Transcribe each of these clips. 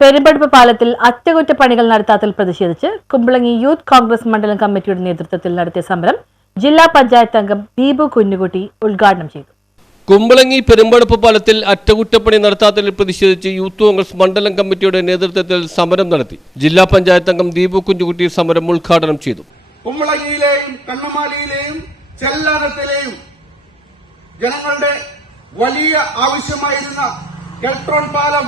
പെരുമ്പടുപ്പ് പാലത്തിൽ അറ്റകുറ്റപ്പണികൾ നടത്താത്തതിൽ പ്രതിഷേധിച്ച് കുമ്പളങ്ങി യൂത്ത് കോൺഗ്രസ് മണ്ഡലം കമ്മിറ്റിയുടെ നേതൃത്വത്തിൽ നടത്തിയ സമരം ജില്ലാ പഞ്ചായത്ത് അംഗം ദീപു കുഞ്ഞുകുട്ടി ഉദ്ഘാടനം ചെയ്തു. കുമ്പളങ്ങി പെരുമ്പടപ്പ് പാലത്തിൽ അറ്റകുറ്റപ്പണി നടത്താത്തതിൽ പ്രതിഷേധിച്ച് യൂത്ത് കോൺഗ്രസ് മണ്ഡലം കമ്മിറ്റിയുടെ നേതൃത്വത്തിൽ സമരം നടത്തി. ജില്ലാ പഞ്ചായത്ത് അംഗം ദീപു കുഞ്ഞുകുട്ടി സമരം ഉദ്ഘാടനം ചെയ്തു. കുമ്പളങ്ങിയിലെയും കണ്ണമാലിയിലെയും ചെല്ലാനത്തിലെയും ജനങ്ങളുടെ വലിയ ആവശ്യമായിരുന്ന കെൽട്രോൺ പാലം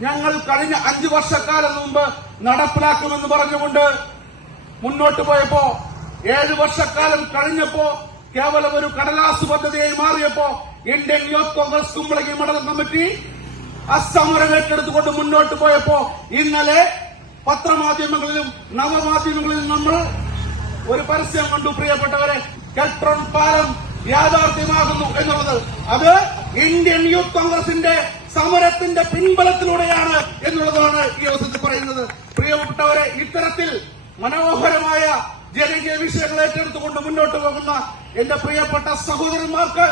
ഞങ്ങൾ കഴിഞ്ഞ അഞ്ചു വർഷക്കാലം മുമ്പ് നടപ്പിലാക്കുമെന്ന് പറഞ്ഞുകൊണ്ട് മുന്നോട്ട് പോയപ്പോ ഏഴ് വർഷക്കാലം കഴിഞ്ഞപ്പോ കേവലം ഒരു കടലാസ് പദ്ധതിയായി മാറിയപ്പോ ഇന്ത്യൻ യൂത്ത് കോൺഗ്രസ് കുമ്പളങ്ങി മണ്ഡലം കമ്മിറ്റി അസമരം ഏറ്റെടുത്തുകൊണ്ട് മുന്നോട്ട് പോയപ്പോ ഇന്നലെ പത്രമാധ്യമങ്ങളിലും നവമാധ്യമങ്ങളിലും നമ്മൾ ഒരു പരസ്യം കണ്ടു പ്രിയപ്പെട്ടവരെ. കെൽട്രോൺ പാലം യാഥാർത്ഥ്യമാകുന്നു എന്നുള്ളത്. അത് ഇന്ത്യൻ യൂത്ത് കോൺഗ്രസിന്റെ സമരത്തിന്റെ പിൻബലത്തിലൂടെയാണ് എന്നുള്ളതാണ് ഈ അവസരത്തിൽ പറയുന്നത്. പ്രിയപ്പെട്ടവരെ ഇത്തരത്തിൽ മനോഹരമായ ജനകീയ വിഷയങ്ങൾ ഏറ്റെടുത്തുകൊണ്ട് മുന്നോട്ട് പോകുന്ന എന്റെ പ്രിയപ്പെട്ട സഹോദരന്മാർക്ക്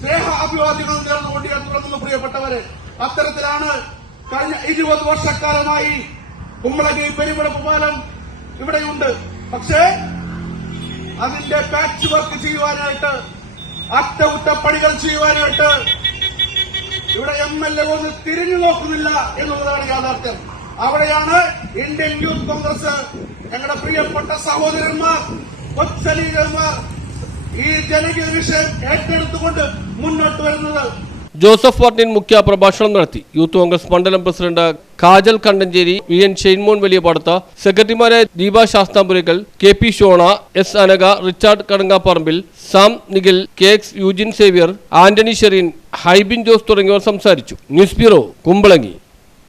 സ്നേഹ അഭിവാദ്യങ്ങൾ നേർന്നുകൊണ്ട് ഞാൻ തുടങ്ങുന്നു പ്രിയപ്പെട്ടവരെ. അത്തരത്തിലാണ് കഴിഞ്ഞ ഇരുപത് വർഷക്കാലമായി കുമ്പളകി പെരുമുളപ്പ് പാലം ഇവിടെയുണ്ട്. പക്ഷേ അതിന്റെ പാച്ച് വർക്ക് ചെയ്യുവാനായിട്ട് അറ്റകുറ്റപ്പണികൾ ചെയ്യുവാനായിട്ട് എം എൽ എ ഒന്ന് തിരിഞ്ഞു നോക്കുന്നില്ല എന്നുള്ളതാണ് യാഥാർത്ഥ്യം. അവിടെയാണ് ഇന്ത്യൻ യൂത്ത് കോൺഗ്രസ് ഞങ്ങളുടെ പ്രിയപ്പെട്ട സഹോദരന്മാർ കൊച്ചലീകന്മാർ ഈ ജനകീയ വിഷയം ഏറ്റെടുത്തുകൊണ്ട് മുന്നോട്ട് വരുന്നത്. ജോസഫ് വാർഡിൻ മുഖ്യ പ്രഭാഷണം നടത്തി. യൂത്ത് കോൺഗ്രസ് മണ്ഡലം president Kajal Kandancheri V N Shainmon Valiyapadath സെക്രട്ടറിമാരായ Deepa Sasthampurakkal K P Shona S Anaka Richard Kadangaparambil Sam Nikhil K X Eugene Xavier Antony Shereen Hybin Jose തുടങ്ങിയവർ സംസാരിച്ചു. News bureau Kumbalangi.